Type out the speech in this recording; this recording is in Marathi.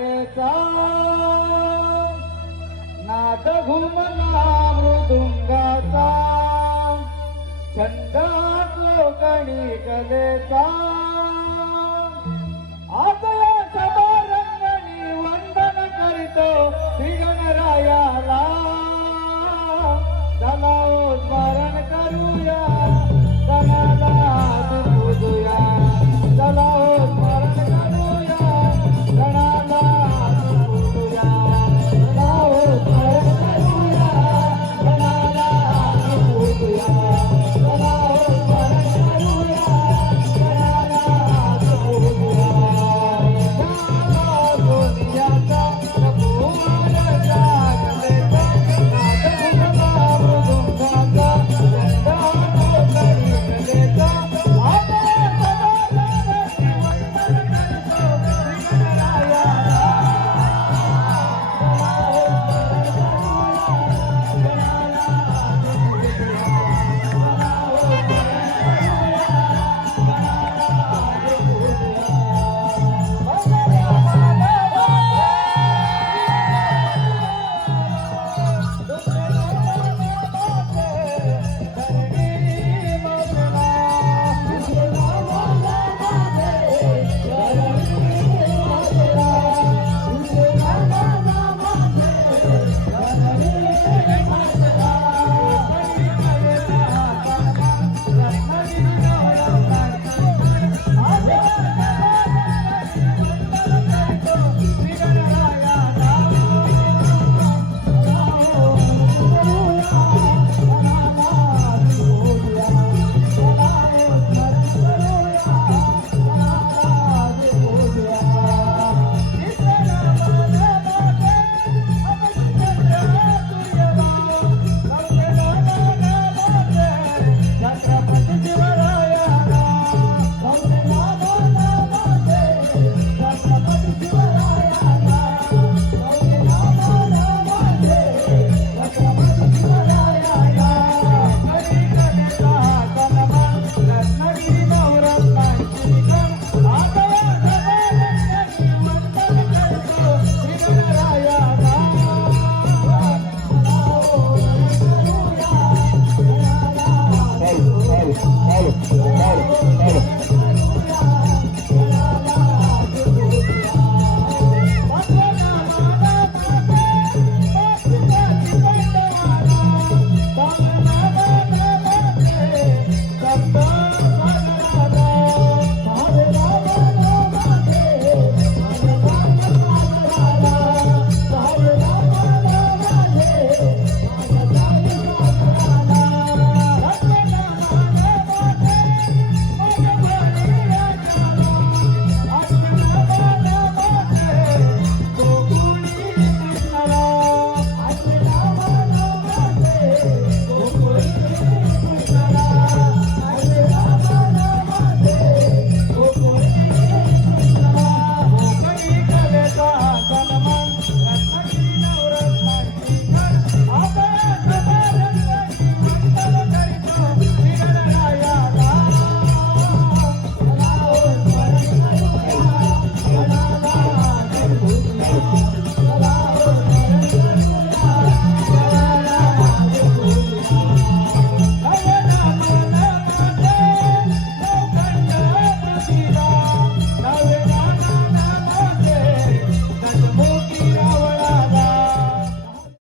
कलेचा नाद घुमना मृदुंगाचा छंदात लोकणी कलेचा Hey, hey, hey.